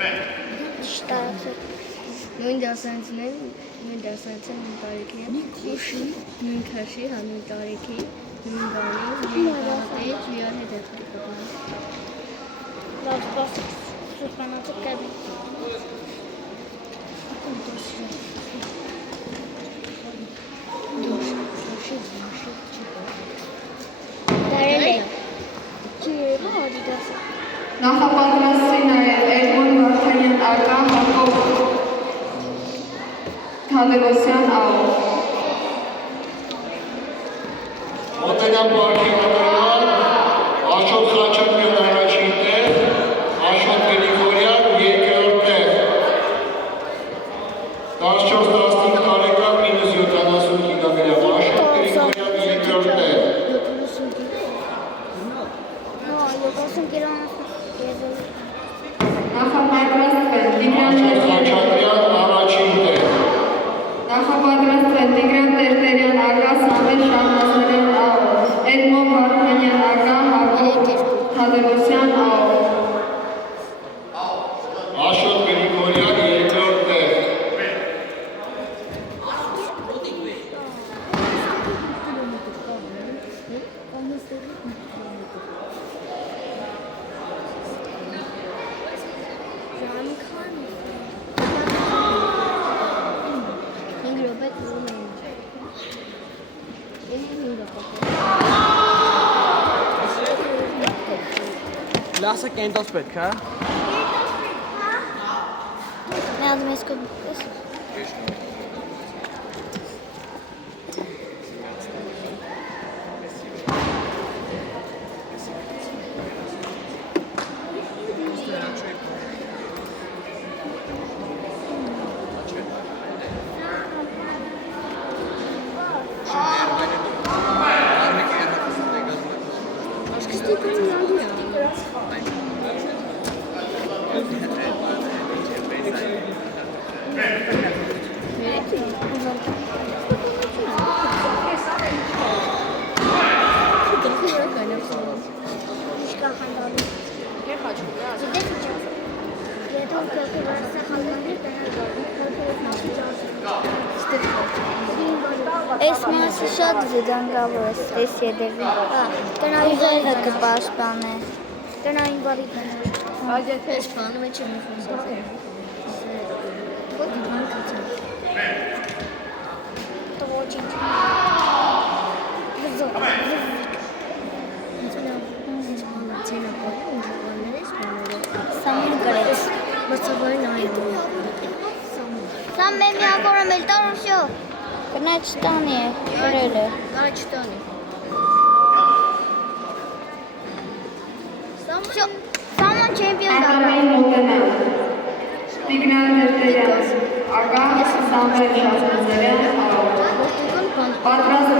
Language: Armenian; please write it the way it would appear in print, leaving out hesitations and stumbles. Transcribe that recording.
Շտարացել։ Նույն դասանցիներ, նույն դասանցին նույն տարիքի են, նույն քաշի, հա նույն տարիքի, նույն բանի, նույն հավատեջ, իրար հետ է խրիկոտնում։ Լավ, սպասի, սուսպանացը կրմի։ Դարել է։ Չի երևա ադիդասը։ Նախապատրաստի նաև Էդմոն Վարդանյան ակա Հակոբ Թադևոսյան ավ։ Մոտենյան պարքի կատարման Աշոտ Խաչատյան առաջին տեղ, Աշոտ Գրիգորյան երկրորդ տեղ։ 14-15 տարեկան մինուս 70 կիլոգրամ, Աշոտ Գրիգորյան երկրորդ տեղ։ 70 կիլոմետր։ Նախապատրաստվել Տիգրան Աշոտ Խաչատյան առաջին տեղ։ Նախապատրաստվել Տիգրան Տերտերյան ակա Սամվել Շահնազարյան ավ։ Էդմոն Վարդանյան ակա Հակոբ Թադևոսյան ավ։ Աշոտ Գրիգորյան երկրորդ տեղ։ Լասը կենտոս պետք է։ Միած մեզ կոմ։ Այս մասը շատ զգանգավոր է, այս յետևի։ Տնային կպաշտպան է։ Տնային բարի բաներ։ Այս բանը մեջ եմ խոսում։ Ոդի բան կացա։ Տողոջին։ Սամին կրեց։ Մրցավարին այդ։ Սամ մեմ միավորում էլ տարուշո։ Կնաչ տանի է, կրել է։ Կարա չտանի։ Սաման չեմպիոն Արտամեին մոտենալ Տիգրան Տերտերյան ակա Սամվել Շահնազարյան ավ։ Պատրաստ